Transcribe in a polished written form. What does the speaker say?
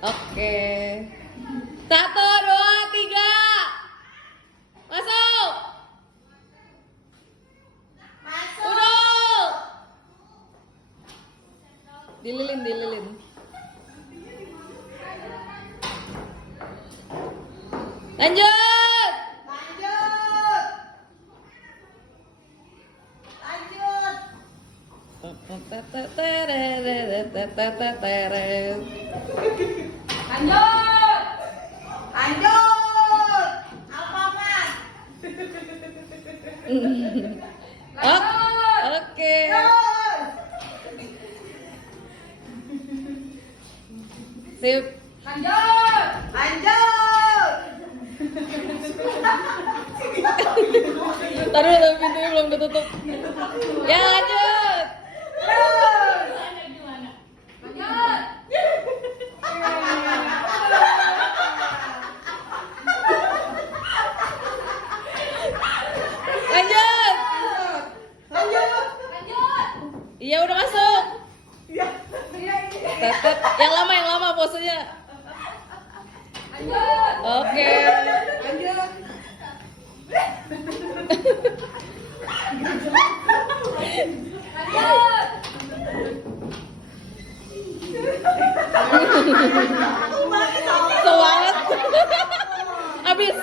Oke. 1, 2, 3. Masuk. Udah. Dililin. Lanjut. Oke. Sip. Taruh tapi pintunya belum ditutup. Ya lanjut. Lanjut. Iya udah masuk. Tetet. Yang lama posenya. Oke. Semangat. Habis.